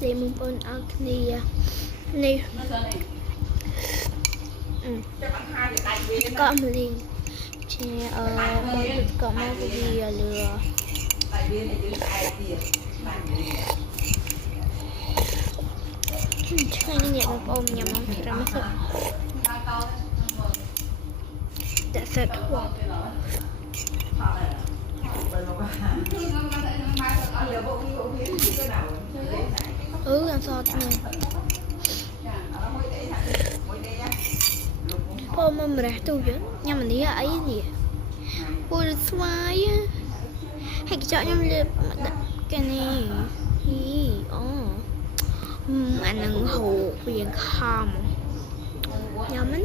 Để mong ơn ăn kia này có một liền che có một cái lừa Cái này nó ôm nhầm không thì ra mất sức đã sạch quá ăn sao thế này cô mà ra tôi chứ nhưng mà ní ấy gì cô được xoay hay chọn nhầm liệp cái này anh ăn hù quyền không nhầm á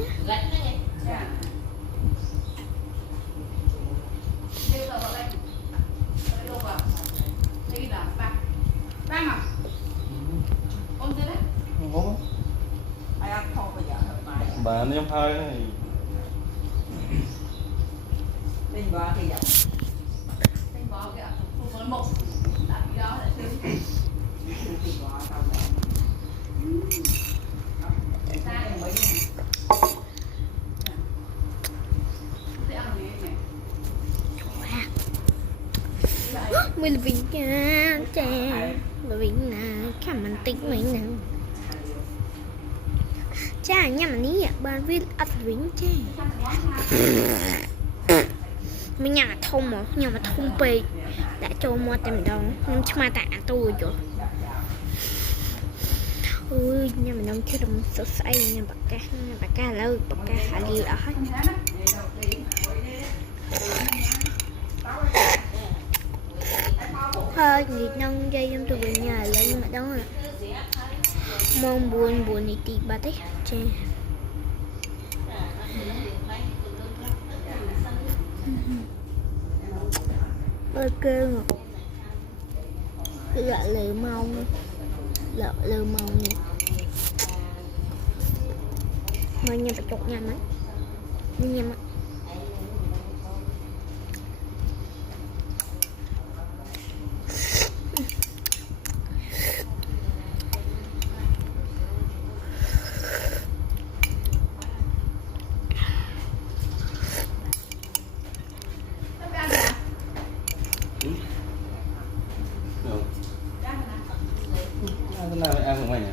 bà nó hơi này Tinh bò thì dặm Tinh bò kìa, không có một Đã bị đó là xíu Tinh bò tao này Xa em mấy này Thế ăn gì này mình vĩnh nha cha vĩnh nè cảm ơn tính mình nè cha nha mà ní bạn viết ắt vĩnh cha mình nhà thông mà nhà mà thông bì đã cho mua tìm đâu nhưng mà tại tôi rồi ui nhà mình đang chơi đồng sốt say nha bạc ca lâu bạc ca khá liều đó hết thôi nghỉ nông dây em từ về nhà lên mà đó là mong buồn thì tìm bà đấy chê ok ngọt lại lờ mong lờ mong nè mà nhà tập trục nhà máy nhà máy Thế nào lại ăn của mày nhỉ?